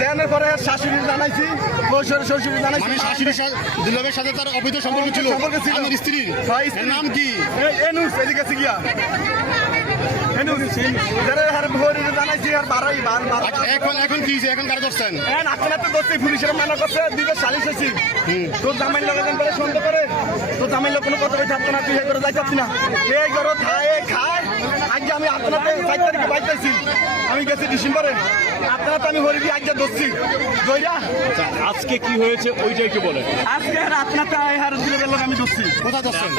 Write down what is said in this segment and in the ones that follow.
দেনের পরে শাশুড়ি জানাইছি, শ্বশুরি জানাইছি। শাশুড়ির দুলাভের সাথে তার অবৈধ সম্পর্ক ছিল। আমার স্ত্রীর নাম কি? এনুস, এদিকে আছে গিয়া এখন কি এখন কারা ধরছেন? পুলিশের মানা করছে, দুইটা সালিশ হয়েছি। তোর জামাই লোক সন্দেহ করে, তোর জামাই লোক কোনো কথা থাকতো না, তুই হে করে যাইতাছি না, এই করো খায় খায়। আজকে আমি আপনাতে 4 তারিখে বাইতেছি, আমি গেছি ডিসেম্বরে, আপনারা তো আমি হরিবি আজকে ধরছি দইরা। আজকে কি হয়েছে ওইটাই কি বলেন? আজকে আপনাতে দিনের লোক আমি ধরছি। কোথায় ধরছেন?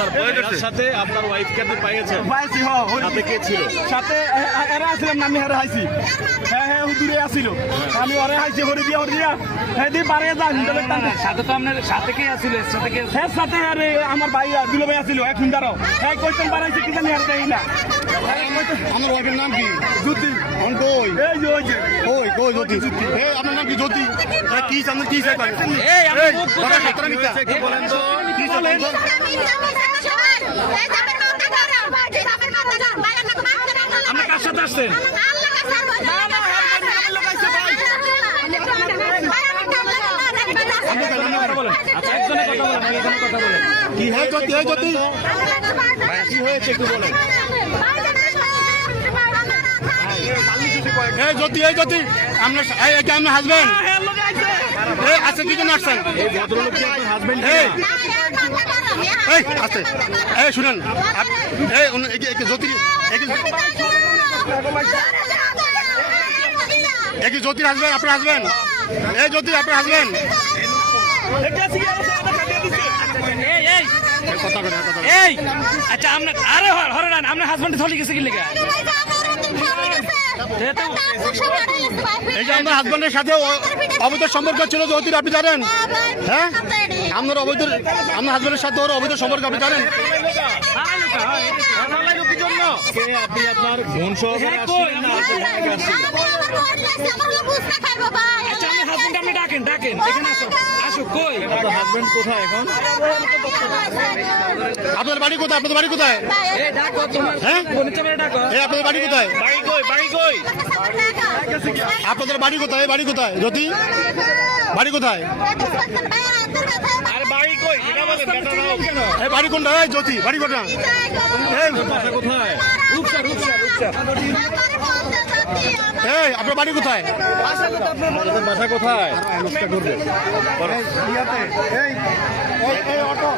সাথে আপনার ওয়াইফকে আপনি পাইয়েছেন? পাইছি, সাথে কে ছিল? সাথে এরা আসলাম না, আমি হেরে হাইছি। হ্যাঁ দূরে আসিল, আমি ওরে হাইছি হরিয়া হ্যাঁ দিয়ে বাড়িয়ে যান। সাথে তো আপনার সাথে কে আসছিল? সাথে কে? হ্যাঁ সাথে আরে আমার ভাই দুলো ভাই আসিল, এক ঘন্টারও। হ্যাঁ কইতেন বাড়াইছে কি জানি আর দেই না। আমার ওয়াইফের নাম কি? জ্যোতি। কই এই যে ওই যে কই জ্যোতি? আপনার নাম কি? জ্যোতি। কি সামনে কি চাই? এই আমি বলেন তো কি বলেন? আপনি কার সাথে আসছেন? আচ্ছা একজনের কথা বলেন, একজনের কথা বলেন। কি হয় জ্যোতি? জ্যোতি কি হয়েছে একটু বলেন। জ্যোতি আপনার আপনার হাজবেন্ড আচ্ছা কি জন্য আসছেন? এই ভদ্রলোক কি আপনার হাজবেন্ড? আচ্ছা শুনেন জ্যোতি জ্যোতির হাজবেন্ড, আপনার হাজবেন্ড? এই জ্যোতি আপনার হাজবেন্ড? এই আচ্ছা আপনার আরে হরে না আপনার হাজবেন্ড চলে গেছে কি লেগে? এই যে আপনার হাজবেন্ডের সাথে অবৈধ সম্পর্ক ছিল জ্যোতির, আপনি জানেন? হ্যাঁ আপনার হাজবেন্ডের সাথে ওর অবৈধ সম্পর্ক আপনি জানেন? আপনি আপনার বোন সহকারে আসছিলেন না আচ্ছা আপনার হাজবেন্ড আপনি ডাকেন এখানে আসো কই? আপনার হাজবেন্ড কোথায় এখন? আপনার বাড়ি কোথায়? আপনাদের বাড়ি কোথায়? হ্যাঁ আপনাদের বাড়ি কোথায়? বাড়ি কই? আপনাদের বাড়ি কোথায়? বাড়ি কোথায় জ্যোতি? বাড়ি কোথায়? আর বাড়ি কই এটা বলেন। এই বাড়ি কোনটা? এই জ্যোতি বাড়ি কোনটা? এই বাসা কোথায়? রূপসা এই আপনার বাড়ি কোথায়? বাসা কোথায়? অটো